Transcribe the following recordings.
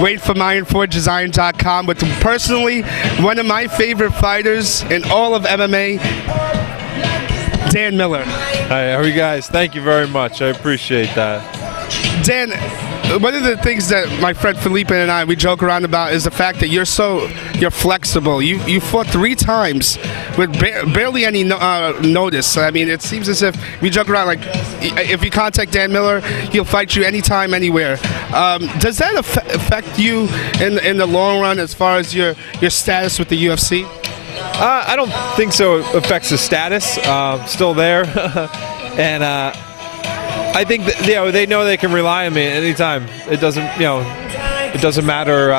wait from IronForgeDesign.com with personally one of my favorite fighters in all of MMA, Dan Miller. Hi, how are you guys? Thank you very much. I appreciate that. Dan, one of the things that my friend Felipe and I, we joke around about is the fact that you're flexible. You fought 3 times with barely any notice. I mean, it seems as if we joke around like if you contact Dan Miller, he'll fight you anytime, anywhere. Does that affect you in the long run as far as your status with the UFC? I don't think so. It affects the status. Still there, and I think that, they know they can rely on me at any time. It doesn't matter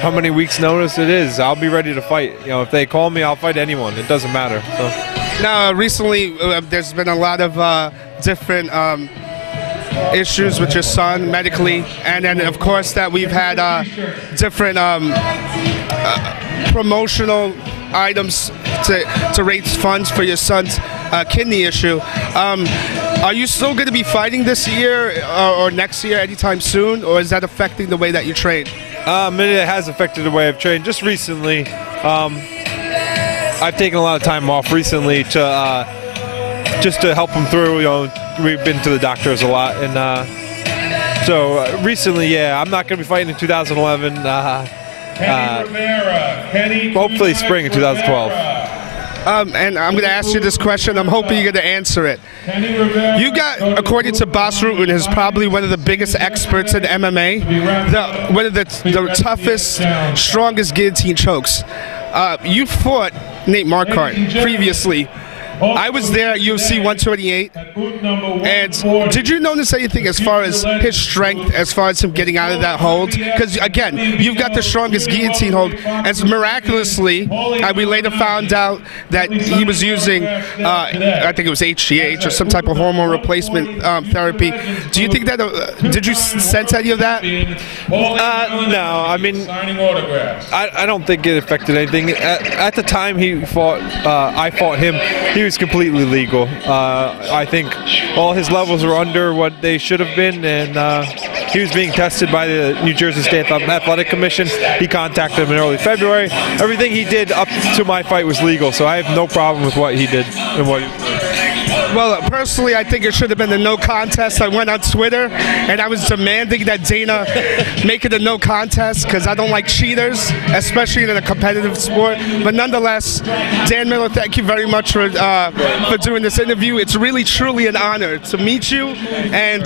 how many weeks notice it is. I'll be ready to fight. If they call me, I'll fight anyone. It doesn't matter. So. Now, recently, there's been a lot of different issues with your son medically, and then of course that we've had different promotional items to raise funds for your son's kidney issue. Are you still going to be fighting this year or next year anytime soon, or is that affecting the way that you train? It has affected the way I've trained. Just recently, I've taken a lot of time off recently to just to help him through. We've been to the doctors a lot, and so recently, yeah, I'm not going to be fighting in 2011. Hopefully spring of 2012. And I'm going to ask you this question. I'm hoping you're going to answer it. You got, according to Bas Rutten, who's probably one of the biggest experts in MMA, one of the toughest, strongest guillotine chokes. You fought Nate Marquardt previously. I was there at UFC 128, and did you notice anything as far as his strength, as far as him getting out of that hold? Because again, you've got the strongest guillotine hold, and miraculously, we later found out that he was using, I think it was HGH or some type of hormone replacement therapy. Do you think that, did you sense any of that? No, I mean, I don't think it affected anything. At the time I fought him, he was completely legal. I think all his levels were under what they should have been, and he was being tested by the New Jersey State Athletic Commission. He contacted him in early February. Everything he did up to my fight was legal, so I have no problem with what he did and what he was doing. Well, personally, I think it should have been a no contest. I went on Twitter, and I was demanding that Dana make it a no contest because I don't like cheaters, especially in a competitive sport. But nonetheless, Dan Miller, thank you very much for doing this interview. It's really, truly an honor to meet you and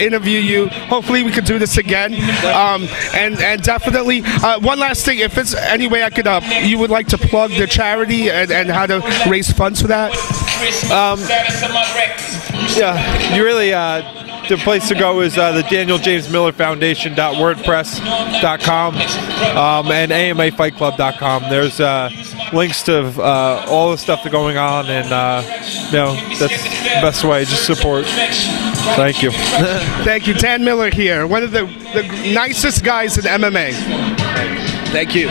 interview you. Hopefully, we could do this again. And definitely, one last thing, if it's any way I could, you would like to plug the charity and how to raise funds for that? Yeah, you really, the place to go is the Daniel James Miller Foundation.wordpress.com and AMAFightClub.com. There's links to all the stuff that's going on, and that's the best way. Just support. Thank you. Thank you. Dan Miller here, one of the nicest guys in MMA. Thank you.